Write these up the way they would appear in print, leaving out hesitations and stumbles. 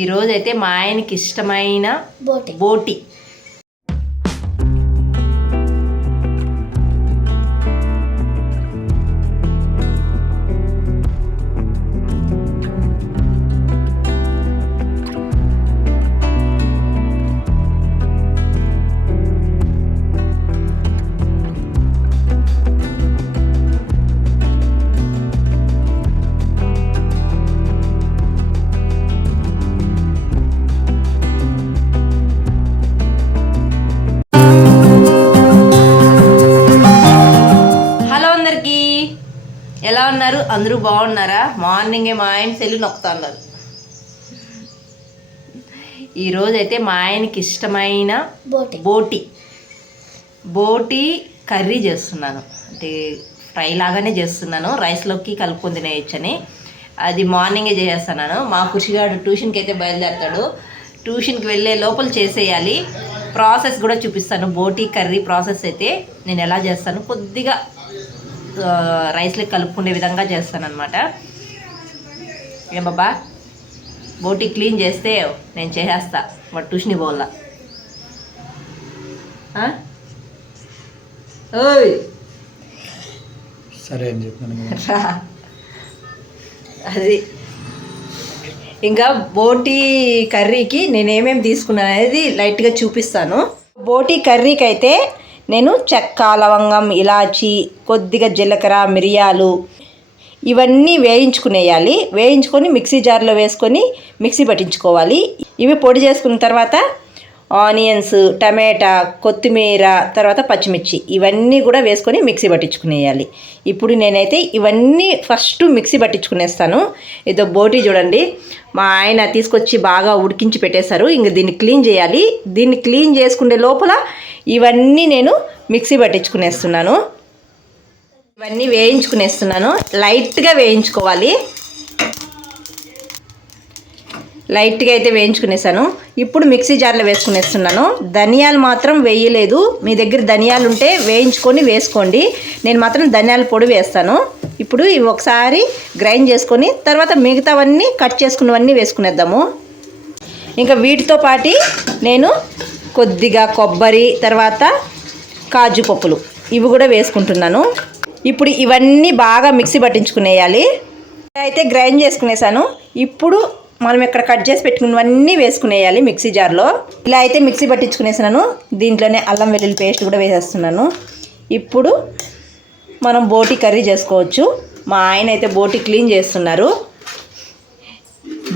ఈరోజైతే మా ఆయనకి ఇష్టమైన బోటి. ఎలా ఉన్నారు? అందరూ బాగున్నారా? మార్నింగే మా ఆయన సెల్లు నొక్కుతున్నారు. ఈరోజైతే మా ఆయనకి ఇష్టమైన బోటి కర్రీ చేస్తున్నాను. అంటే ఫ్రై లాగానే చేస్తున్నాను, రైస్లోకి కలుపుకొని తినేయచ్చని. అది మార్నింగే చేసేస్తున్నాను. మా ఖుషిగాడు ట్యూషన్కి అయితే బయలుదేరుతాడు. ట్యూషన్కి వెళ్ళే లోపల చేసేయాలి. ప్రాసెస్ కూడా చూపిస్తాను. బోటి కర్రీ ప్రాసెస్ అయితే నేను ఎలా చేస్తాను, కొద్దిగా రైస్లో కలుపుకునే విధంగా చేస్తాను అనమాట. ఏం బాబా, బోటి క్లీన్ చేస్తే నేను చేసేస్తా, వాడు ట్యూషన్ పోవాల. ఓయ్ సరే అని చెప్పాను. అది ఇంకా బోటి కర్రీకి నేను ఏమేమి తీసుకున్నాను అనేది లైట్గా చూపిస్తాను. బోటి కర్రీకి అయితే నేను చెక్క, లవంగం, ఇలాచి, కొద్దిగా జీలకర్ర, మిరియాలు ఇవన్నీ వేయించుకునేయాలి. వేయించుకొని మిక్సీ జార్లో వేసుకొని మిక్సీ పట్టించుకోవాలి. ఇవి పొడి చేసుకున్న తర్వాత ఆనియన్స్, టమాటా, కొత్తిమీర, తర్వాత పచ్చిమిర్చి ఇవన్నీ కూడా వేసుకొని మిక్సీ పట్టించుకునేయాలి. ఇప్పుడు నేనైతే ఇవన్నీ ఫస్ట్ మిక్సీ పట్టించుకునేస్తాను. ఇదో బోటి చూడండి, మా ఆయన తీసుకొచ్చి బాగా ఉడికించి పెట్టేశారు. ఇంక దీన్ని క్లీన్ చేయాలి. దీన్ని క్లీన్ చేసుకునే లోపల ఇవన్నీ నేను మిక్సీ పట్టించుకునేస్తున్నాను. ఇవన్నీ వేయించుకునేస్తున్నాను. లైట్గా వేయించుకోవాలి. లైట్గా అయితే వేయించుకునేసాను. ఇప్పుడు మిక్సీ జార్లో వేసుకునేస్తున్నాను. ధనియాలు మాత్రం వేయలేదు. మీ దగ్గర ధనియాలు ఉంటే వేయించుకొని వేసుకోండి. నేను మాత్రం ధనియాల పొడి వేస్తాను. ఇప్పుడు ఇవి ఒకసారి గ్రైండ్ చేసుకొని తర్వాత మిగతావన్నీ కట్ చేసుకున్నవన్నీ వేసుకునేద్దాము. ఇంకా వీటితో పాటు నేను కొద్దిగా కొబ్బరి, తర్వాత కాజు పప్పులు ఇవి కూడా వేసుకుంటున్నాను. ఇప్పుడు ఇవన్నీ బాగా మిక్సీ పట్టించుకునేయాలి. అయితే గ్రైండ్ చేసుకునేసాను. ఇప్పుడు మనం ఇక్కడ కట్ చేసి పెట్టుకున్నవన్నీ వేసుకునేయాలి మిక్సీ జార్లో. ఇలా అయితే మిక్సీ పట్టించుకునేసాను. దీంట్లోనే అల్లం వెల్లుల్లి పేస్ట్ కూడా వేసేస్తున్నాను. ఇప్పుడు మనం బోటి కర్రీ చేసుకోవచ్చు. మా ఆయన అయితే బోటి క్లీన్ చేస్తున్నారు.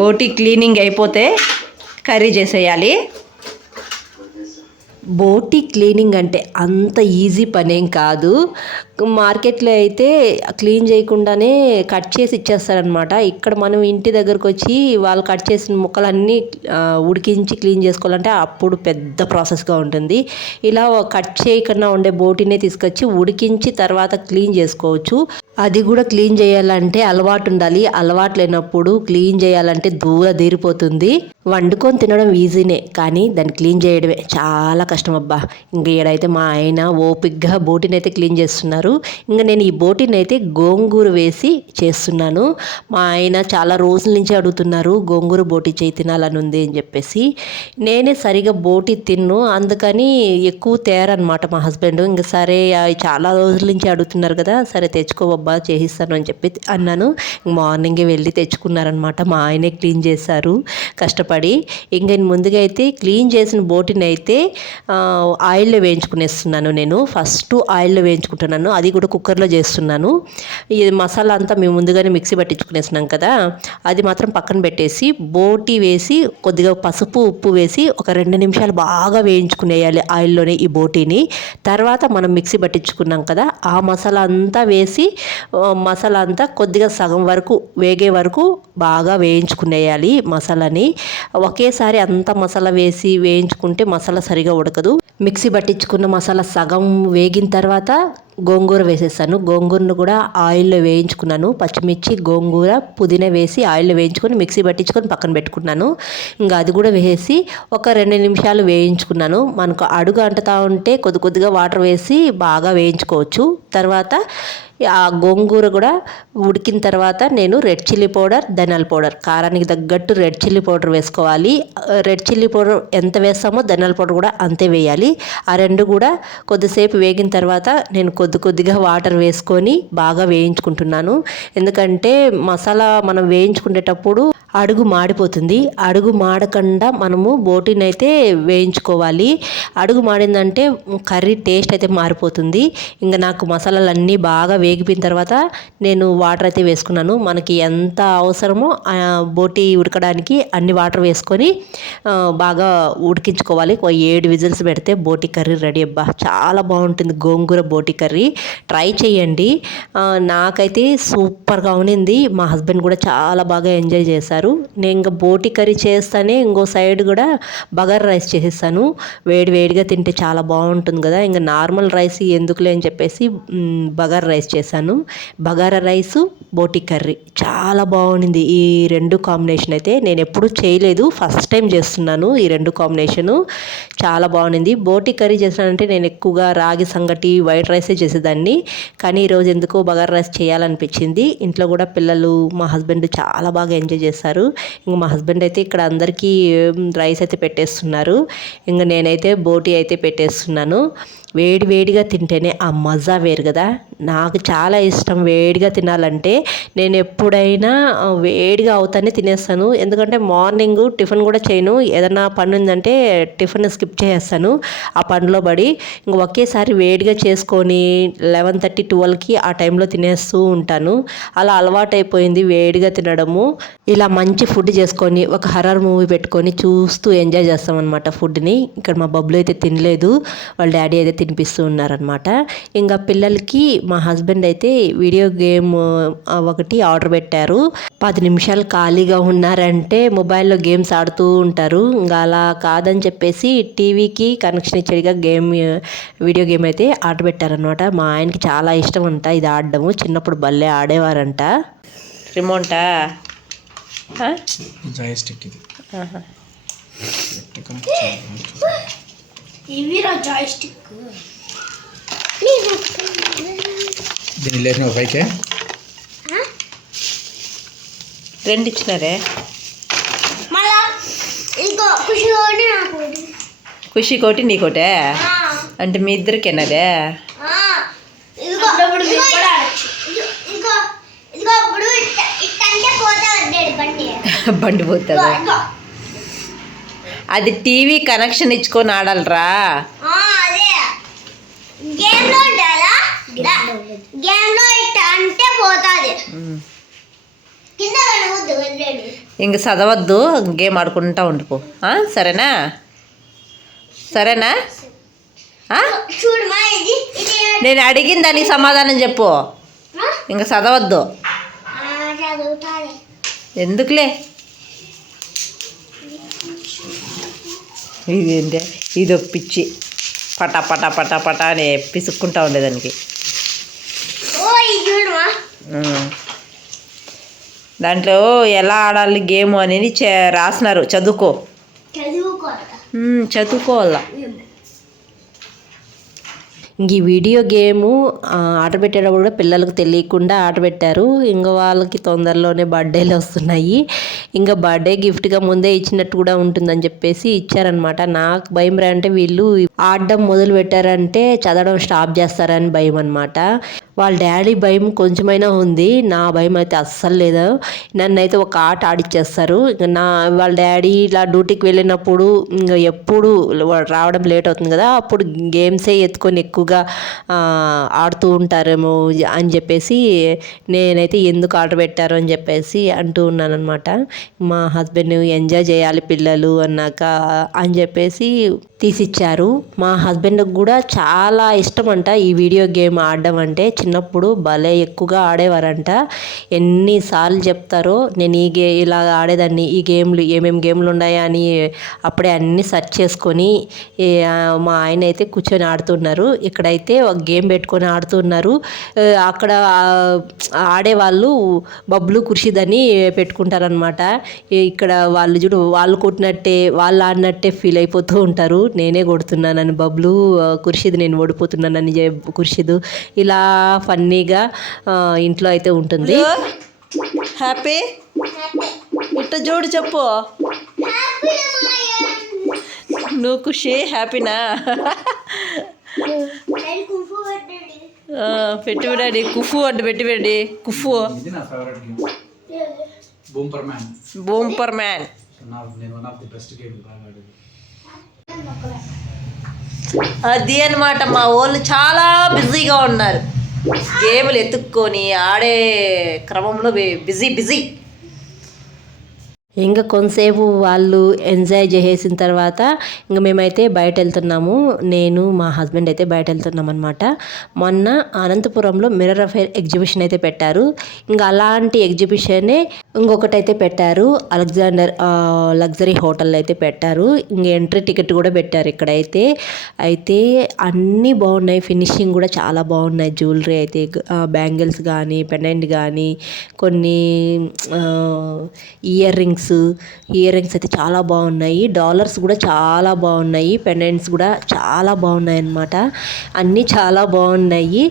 బోటి క్లీనింగ్ అయిపోతే కర్రీ చేసేయాలి. బోటి క్లీనింగ్ అంటే అంత ఈజీ పనేం కాదు. మార్కెట్లో అయితే క్లీన్ చేయకుండానే కట్ చేసి ఇచ్చేస్తారనమాట. ఇక్కడ మనం ఇంటి దగ్గరకు వచ్చి వాళ్ళు కట్ చేసిన ముక్కలన్నీ ఉడికించి క్లీన్ చేసుకోవాలంటే అప్పుడు పెద్ద ప్రాసెస్గా ఉంటుంది. ఇలా కట్ చేయకుండా ఉండే బోటినే తీసుకొచ్చి ఉడికించి తర్వాత క్లీన్ చేసుకోవచ్చు. అది కూడా క్లీన్ చేయాలంటే అలవాటు ఉండాలి. అలవాటు లేనప్పుడు క్లీన్ చేయాలంటే తీరిపోతుంది. వండుకొని తినడం ఈజీనే, కానీ దాన్ని క్లీన్ చేయడమే చాలా కష్టం అబ్బా. ఇంక ఈడైతే మా ఆయన ఓపిక్గా బోటిని అయితే క్లీన్ చేస్తున్నారు. ఇంకా నేను ఈ బోటిని అయితే గోంగూర వేసి చేస్తున్నాను. మా ఆయన చాలా రోజుల నుంచి అడుగుతున్నారు గోంగూర బోటి చేయి తినాలని ఉంది అని చెప్పేసి. నేనే సరిగా బోటి తిన్ను, అందుకని ఎక్కువ తేరనమాట మా హస్బెండ్. ఇంకా సరే చాలా రోజుల నుంచి అడుగుతున్నారు కదా, సరే తెచ్చుకోవబ్బా చేయిస్తాను అని చెప్పి అన్నాను. మార్నింగే వెళ్ళి తెచ్చుకున్నారనమాట. మా ఆయనే క్లీన్ చేశారు కష్టపడి. ఇంకా ముందుగా అయితే క్లీన్ చేసిన బోటిని అయితే ఆయిల్లో వేయించుకునేస్తున్నాను. నేను ఫస్ట్ ఆయిల్లో వేయించుకుంటున్నాను. అది కూడా కుక్కర్లో చేస్తున్నాను. ఈ మసాలా అంతా మేము ముందుగానే మిక్సీ పట్టించుకునేస్తున్నాం కదా, అది మాత్రం పక్కన పెట్టేసి బోటి వేసి కొద్దిగా పసుపు, ఉప్పు వేసి ఒక 2 నిమిషాలు బాగా వేయించుకునేయాలి ఆయిల్లోనే ఈ బోటిని. తర్వాత మనం మిక్సీ పట్టించుకున్నాం కదా, ఆ మసాలా అంతా వేసి మసాలా అంతా కొద్దిగా సగం వరకు వేగే వరకు బాగా వేయించుకునేయాలి మసాలాని. ఒకేసారి అంత మసాలా వేసి వేయించుకుంటే మసాలా సరిగా ఉడకదు. మిక్సీ పట్టించుకున్న మసాలా సగం వేగిన తర్వాత గోంగూర వేసేసాను. గోంగూరను కూడా ఆయిల్లో వేయించుకున్నాను. పచ్చిమిర్చి, గోంగూర, పుదీనా వేసి ఆయిల్లో వేయించుకొని మిక్సీ పట్టించుకొని పక్కన పెట్టుకున్నాను. ఇంకా అది కూడా వేసి ఒక 2 నిమిషాలు వేయించుకున్నాను. మనకు అడుగు అంటుతా ఉంటే కొద్దిగా వాటర్ వేసి బాగా వేయించుకోవచ్చు. తర్వాత ఆ గోంగూర కూడా ఉడికిన తర్వాత నేను రెడ్ చిల్లీ పౌడర్, ధనియాల పౌడర్, కారానికి తగ్గట్టు రెడ్ చిల్లీ పౌడర్ వేసుకోవాలి. రెడ్ చిల్లీ పౌడర్ ఎంత వేస్తామో ధనియాల పౌడర్ కూడా అంతే వేయాలి. ఆ రెండు కూడా కొద్దిసేపు వేగిన తర్వాత నేను కొద్దిగా వాటర్ వేసుకొని బాగా వేయించుకుంటున్నాను. ఎందుకంటే మసాలా మనం వేయించుకునేటప్పుడు అడుగు మాడిపోతుంది. అడుగు మాడకుండా మనము బోటీని అయితే వేయించుకోవాలి. అడుగు మాడిందంటే కర్రీ టేస్ట్ అయితే మారిపోతుంది. ఇంకా నాకు మసాలాలన్నీ బాగా వేగిపోయిన తర్వాత నేను వాటర్ అయితే వేసుకున్నాను. మనకి ఎంత అవసరమో బోటీ ఉడకడానికి అన్ని వాటర్ వేసుకొని బాగా ఉడికించుకోవాలి. 7 విజిల్స్ పెడితే బోటీ కర్రీ రెడీ. అబ్బా చాలా బాగుంటుంది గోంగూర బోటీ కర్రీ. ట్రై చేయండి. నాకైతే సూపర్గా ఉన్నింది. మా హస్బెండ్ కూడా చాలా బాగా ఎంజాయ్ చేశారు. నేను ఇంకా బోటీ కర్రీ చేస్తానే ఇంకో సైడ్ కూడా బగారా రైస్ చేసేస్తాను. వేడిగా తింటే చాలా బాగుంటుంది కదా. ఇంకా నార్మల్ రైస్ ఎందుకులే అని చెప్పేసి బగారా రైస్ చేశాను. బగారా రైసు, బోటీ కర్రీ చాలా బాగుంది. ఈ రెండు కాంబినేషన్ అయితే నేను ఎప్పుడూ చేయలేదు, ఫస్ట్ టైం చేస్తున్నాను. ఈ రెండు కాంబినేషను చాలా బాగుంది. బోటీ కర్రీ చేసానంటే నేను ఎక్కువగా రాగి సంగటి, వైట్ రైసే చేసేదాన్ని. కానీ ఈరోజు ఎందుకో బగారా రైస్ చేయాలనిపించింది. ఇంట్లో కూడా పిల్లలు, మా హస్బెండ్ చాలా బాగా ఎంజాయ్ చేస్తారు. ఇంకా మా హస్బెండ్ అయితే ఇక్కడ అందరికీ రైస్ అయితే పెట్టేస్తున్నారు. ఇంకా నేనైతే బోటీ అయితే పెట్టేస్తున్నాను. వేడిగా తింటేనే ఆ మజా వేరు కదా. నాకు చాలా ఇష్టం వేడిగా తినాలంటే. నేను ఎప్పుడైనా వేడిగా అవుతానే తినేస్తాను. ఎందుకంటే మార్నింగ్ టిఫిన్ కూడా చేయను. ఏదైనా పని ఉందంటే టిఫిన్ స్కిప్ చేసేస్తాను. ఆ పనిలో పడి ఇంక ఒకేసారి వేడిగా చేసుకొని 11:30, 12కి ఆ టైంలో తినేస్తూ ఉంటాను. అలా అలవాటైపోయింది వేడిగా తినడము. ఇలా మంచి ఫుడ్ చేసుకొని ఒక హర్రర్ మూవీ పెట్టుకొని చూస్తూ ఎంజాయ్ చేస్తామన్నమాట ఫుడ్ని. ఇక్కడ మా బబ్బులు అయితే తినలేదు, వాళ్ళ డాడీ అయితే తినిపిస్తూ ఉన్నారనమాట. ఇంకా పిల్లలకి మా హస్బెండ్ అయితే వీడియో గేమ్ ఒకటి ఆర్డర్ పెట్టారు. 10 నిమిషాలు ఖాళీగా ఉన్నారంటే మొబైల్లో గేమ్స్ ఆడుతూ ఉంటారు. ఇంకా అలా కాదని చెప్పేసి టీవీకి కనెక్షన్ ఇచ్చేదిగా వీడియో గేమ్ అయితే ఆర్డర్ పెట్టారనమాట. మా ఆయనకి చాలా ఇష్టం అంట ఇది ఆడడము. చిన్నప్పుడు భలే ఆడేవారంట. రిమోటా, జాయ్స్టిక్ ఇది. జాయ్స్టిక్ దీన్ని లేచిన పైకే రెండు ఇచ్చినారే. ఖుషి కోటి నీకోటే అంటే మీ ఇద్దరికేనాదే. బండి పోతుందా? అది టీవీ కనెక్షన్ ఇచ్చుకొని ఆడాలరా. ఇంక చదవద్దు, గేమ్ ఆడుకుంటా ఉండిపో. సరేనా? నేను అడిగిన దానికి సమాధానం చెప్పు. ఇంక చదవద్దు. ఎందుకులే. ఇదేంటే ఇది ఒక పిచ్చి పటా అని పిసుక్కుంటా ఉండేదానికి. దాంట్లో ఎలా ఆడాలి గేమ్ అనేది రాసినారు. చదువుకోవాలా. ఇంక ఈ వీడియో గేము ఆర్డర్ పెట్టేటప్పుడు కూడా పిల్లలకు తెలియకుండా ఆర్డర్ పెట్టారు. ఇంకా వాళ్ళకి తొందరలోనే బర్త్డేలు వస్తున్నాయి. ఇంకా బర్త్డే గిఫ్ట్గా ముందే ఇచ్చినట్టు కూడా ఉంటుందని చెప్పేసి ఇచ్చారనమాట. నాకు భయం అంటే వీళ్ళు ఆడడం మొదలు పెట్టారంటే చదవడం స్టాప్ చేస్తారని భయం అనమాట. వాళ్ళ డాడీ భయం కొంచెమైనా ఉంది, నా భయం అయితే అస్సలు లేదు. నన్నైతే ఒక ఆట ఆడిచ్చేస్తారు. వాళ్ళ డాడీ ఇలా డ్యూటీకి వెళ్ళినప్పుడు ఇంకా ఎప్పుడు రావడం లేట్ అవుతుంది కదా, అప్పుడు గేమ్సే ఎత్తుకొని ఎక్కువగా ఆడుతూ ఉంటారేమో అని చెప్పేసి నేనైతే ఎందుకు ఆర్డర్ పెట్టారు అని చెప్పేసి అంటూ ఉన్నాను అనమాట. మా హస్బెండ్ ఎంజాయ్ చేయాలి పిల్లలు అన్నాక అని చెప్పేసి తీసిచ్చారు. మా హస్బెండ్కి కూడా చాలా ఇష్టం అంట ఈ వీడియో గేమ్ ఆడడం అంటే. చిన్నప్పుడు భలే ఎక్కువగా ఆడేవారంట. ఎన్నిసార్లు చెప్తారో నేను ఇలా ఆడేదాన్ని, ఈ గేమ్లు ఏమేమి గేమ్లు ఉన్నాయా అని అప్పుడే అన్నీ సెర్చ్ చేసుకొని మా ఆయన అయితే కూర్చొని ఆడుతున్నారు. ఇక్కడైతే ఒక గేమ్ పెట్టుకొని ఆడుతున్నారు. అక్కడ ఆడేవాళ్ళు బబ్లు కుర్షిదని పెట్టుకుంటారనమాట. ఇక్కడ వాళ్ళు చూడు, వాళ్ళు కొట్టినట్టే వాళ్ళు ఆడినట్టే ఫీల్ అయిపోతూ ఉంటారు. నేనే కొడుతున్నానని బబ్లు, కుర్షిద్ నేను ఓడిపోతున్నానని కుర్షిద్ ఇలా ఫన్నీగా ఇంట్లో అయితే ఉంటుంది. హ్యాపీ ఇట్ట చూడు చెప్పు, నువ్వు ఖుషి హ్యాపీనా? పెట్టి విడండి కుఫు అంటే పెట్టి విడండి కుఫు ఇది నా ఫేవరెట్ గేమ్, బూంపర్ మ్యాన్. బూంపర్ మ్యాన్. నేను one of the best game బాగా ఆడేది. అది అనమాట, మా వాళ్ళు చాలా బిజీగా ఉన్నారు, గేమ్లు ఎత్తుక్కొని ఆడే క్రమంలో బిజీ. ఇంకా కొంతసేపు వాళ్ళు ఎంజాయ్ చేసేసిన తర్వాత ఇంకా మేమైతే బయట వెళ్తున్నాము. నేను మా హస్బెండ్ అయితే బయట వెళ్తున్నాం అనమాట. మొన్న అనంతపురంలో మిర్రర్ అఫైర్ ఎగ్జిబిషన్ అయితే పెట్టారు. ఇంకా అలాంటి ఎగ్జిబిషనే ఇంకొకటి అయితే పెట్టారు, అలెగ్జాండర్ లగ్జరీ హోటల్ అయితే పెట్టారు. ఇంక ఎంట్రీ టికెట్ కూడా పెట్టారు ఇక్కడైతే. అయితే అన్నీ బాగున్నాయి, ఫినిషింగ్ కూడా చాలా బాగున్నాయి. జ్యువెలరీ అయితే బ్యాంగిల్స్ కానీ పెండెంట్ కానీ కొన్ని ఇయర్ రింగ్స్ అయితే చాలా బాగున్నాయి. డాలర్స్ కూడా చాలా బాగున్నాయి, పెండెంట్స్ కూడా చాలా బాగున్నాయి అన్నమాట. అన్నీ చాలా బాగున్నాయి.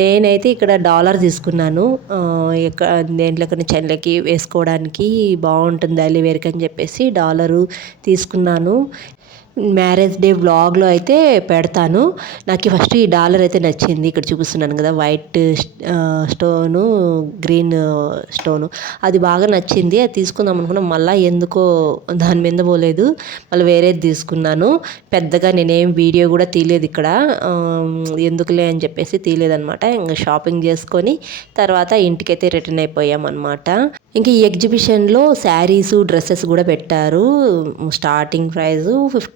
నేనైతే ఇక్కడ డాలర్ తీసుకున్నాను, దేంట్లోకైనా చెల్లెకి వేసుకోవడానికి బాగుంటుంది డైలీ వేర్కి అని చెప్పేసి డాలరు తీసుకున్నాను. మ్యారేజ్ డే వ్లాగ్లో అయితే పెడతాను. నాకు ఫస్ట్ ఈ డాలర్ అయితే నచ్చింది. ఇక్కడ చూపిస్తున్నాను కదా, వైట్ స్టోను గ్రీన్ స్టోను, అది బాగా నచ్చింది. అది తీసుకుందాం అనుకున్నాం, మళ్ళీ ఎందుకో దాని మీద పోలేదు, మళ్ళీ వేరేది తీసుకున్నాను. పెద్దగా నేనేం వీడియో కూడా తీయలేదు ఇక్కడ, ఎందుకులే అని చెప్పేసి తీయలేదన్నమాట. ఇంకా షాపింగ్ చేసుకొని తర్వాత ఇంటికైతే రిటర్న్ అయిపోయామన్నమాట. ఇంకా ఈ ఎగ్జిబిషన్లో శారీసు డ్రెస్సెస్ కూడా పెట్టారు. స్టార్టింగ్ ప్రైస్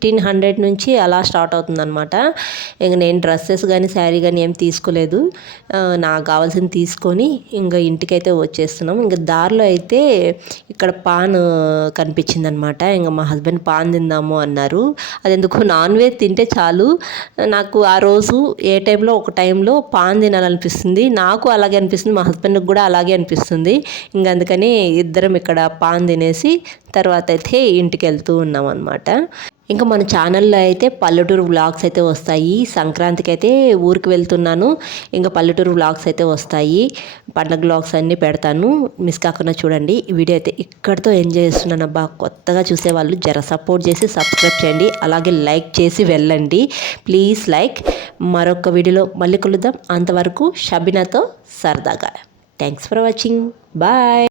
1500 నుంచి అలా స్టార్ట్ అవుతుందన్నమాట. ఇంక నేను డ్రెస్సెస్ కానీ శారీ కానీ ఏం తీసుకోలేదు, నాకు కావాల్సింది తీసుకొని ఇంకా ఇంటికైతే వచ్చేస్తున్నాం. ఇంకా దారిలో అయితే ఇక్కడ పాన్ కనిపించింది అనమాట. ఇంకా మా హస్బెండ్ పాన్ తిందాము అన్నారు. అది ఎందుకు నాన్ వెజ్ తింటే చాలు, నాకు ఆ రోజు ఏ టైంలో ఒక టైంలో పాన్ తినాలనిపిస్తుంది. నాకు అలాగే అనిపిస్తుంది, మా హస్బెండ్కి కూడా అలాగే అనిపిస్తుంది. ఇంకా అందుకని ఇద్దరం ఇక్కడ పాన్ తినేసి తర్వాత అయితే ఇంటికి వెళ్తూ ఉన్నాం అనమాట. ఇంకా మన ఛానల్లో అయితే పల్లెటూరు వ్లాగ్స్ అయితే వస్తాయి. సంక్రాంతికి అయితే ఊరికి వెళ్తున్నాను, ఇంకా పల్లెటూరు వ్లాగ్స్ అయితే వస్తాయి. పండగ వ్లాగ్స్ అన్నీ పెడతాను, మిస్ కాకుండా చూడండి. ఈ వీడియో అయితే ఇక్కడితో ఎంజాయ్ చేస్తున్నాను. అబ్బా, కొత్తగా చూసేవాళ్ళు జర సపోర్ట్ చేసి సబ్స్క్రైబ్ చేయండి, అలాగే లైక్ చేసి వెళ్ళండి ప్లీజ్. లైక్ మరొక వీడియోలో మళ్ళీ కలుద్దాం. అంతవరకు షబీనాతో సరదాగా. Thanks for watching, bye.